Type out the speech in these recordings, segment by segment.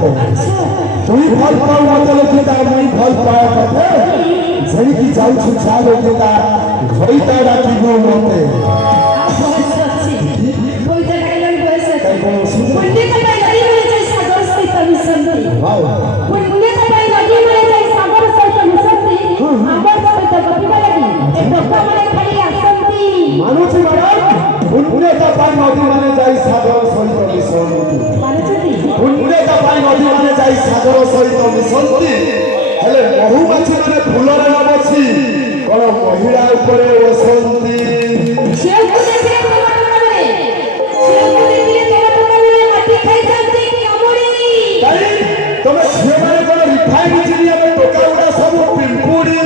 को तुम भल पाओ मतलब केता मैं भल पाया करते जरी की जाऊ छु चालो केता होइता डाकिबो मते आप बहुत सच्ची होइता डाकिबो बहुत सच्ची पुण्य कमाई लगी मिले जाय सागर सहित मिसंती पुण्य कमाई लगी मिले जाय सागर सहित मिसंती आबर सहित गतिबा लगी ए डोका माने खाली आसंती मानुची मैडम पुण्य कमाई नदी माने जाय सागर सहित मिसंती मानुची पुण्य कमाई नदी माने जाय सागर सहित मिसंती हेले बहुमाछी माने फुलरे नबसी कोन महिला ऊपर वसंती शेवको देखिए टमाटरे शेवको देखिए टमाटरे माटी खाई जाती कामुड़ी ताई तमे झियो माने कोन रिफाइंड चिनिया में टोका उडा सब पिंपुड़ी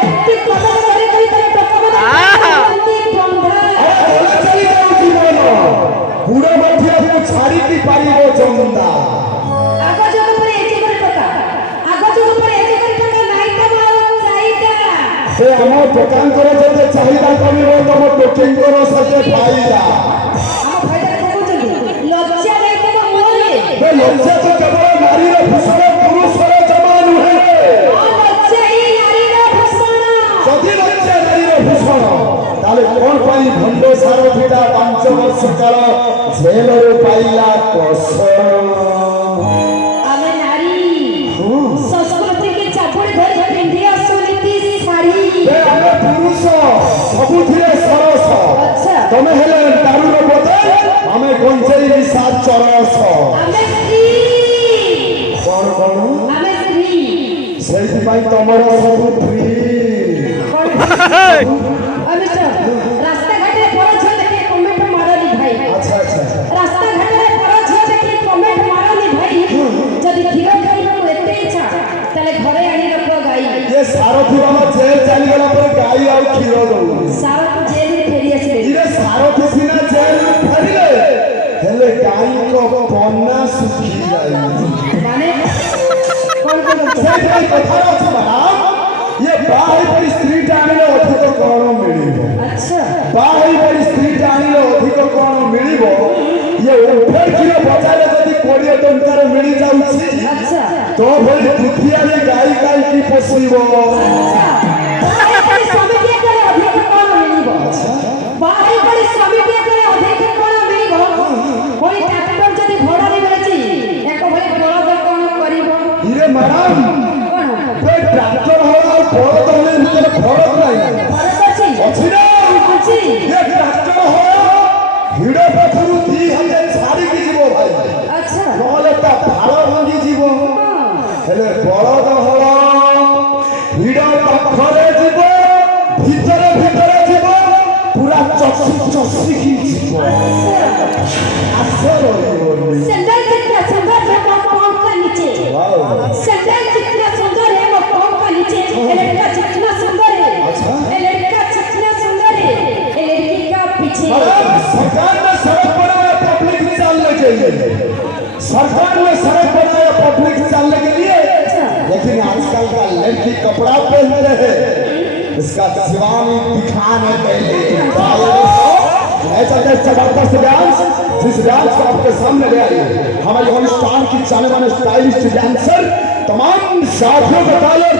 एत्ती कदम करे करी तमे टोका बना कामुड़ी ठंडा अरे ओला चली जाऊ जीवन पूरा मठिया को छाड़ी की पारिबो चंदा आगो जग पर एके करे टोका आगो जग पर एके करे टोका नाही त मारो चाहीदा से हम दुकान करे जे चाहिदा कमिबो तम टोकिंग करो सके फायदा हम फायदा देखो चली लज्जा नहीं तो मोरे बे लज्जा तो केवल नारी रे भूषण पुरुष रे जमान है लज्जा ही नारी रो भूषण जदि लज्जा नारी रे भूषण ताले कोन पाई भंडो सारो पिता 5 वर्ष काल जेल रे पाइला कसम आमे नारी संस्कृति के चापुड़ी धरि पिंडी असुनीति साड़ी बे हम पुरुष सबुथिरे सरस अच्छा तमे हेले दारू रो बोतल हमें गंजेई निशा चरस आमे स्त्री कोन कोन आमे स्त्री सेहि भाई तमरो सब फ्री अभी तो रास्ता घाटे परो छ देखि कमेंट मारली भाई अच्छा अच्छा रास्ता घाटे परो छ देखि कमेंट मारली भाई जदि खीर खाइबो एते इच्छा तले घरे आनी रखो गाई ये सारथी बाबा जेल चली गला पर गाई आ खीर दउ सारा तो जेल में फेरी आसी इरे सारथी सिना जेल में फेरिले हेले गाई को पन्ना सुखी जाई माने कौन से भाई कथा अछि मैडम ये बाई पर स्त्री टाणिले अधिक कोन मिलिबो अच्छा बाई पर स्त्री टाणिले अधिक कोन मिलिबो ये उफेर खीर बचाले जदी 20 टंकार मिली जाउछि अच्छा तो भई दुखिया रे गाई गाई की पोसइबो बाई पर समिति करे अधिक कौन मिलिबो बाई पर समिति करे अधिक कौन मिलिबो कोई ट्रैक्टर जदि घोड़ा रे बेची एको भाई बड़ा कौन करिबो इरे मैडम कौन कोई ट्रैक्टर हो और बड़ तले भीतर फरक नाही भारत अछि अछि ना अछि ये ट्रैक्टर हो हिड़े पथरु 2000 छाड़ी की जीवो भाई अच्छा नहले ता भार भांगी जीवो हेले बळद हो हिड़े पाखरे जीवो भीतरे भीतरे जीवो पूरा चसी चसी की जीवो आसर होई सैंडल कितना सुंदर है वो पांव का नीचे सैंडल कितना सुंदर है वो पांव का नीचे ये लड़का कितना सुंदर है अच्छा ये लड़का कितना सुंदर है ये लड़की का पीछे सरकार ने सड़क बनाया पब्लिक चलने के लिए सरकार ने सड़क बनाया पब्लिक चलने के लिए लेकिन आजकल का लड़की कपड़ा पहन रहे इसका शिवानी दिखाने के लिए ऐसा जबरदस्त डांस जिस डांस को आपके सामने ले आइए हमारे हिंदुस्तान की जाने माने स्टाइलिश डांसर तमाम साथियों को तालियां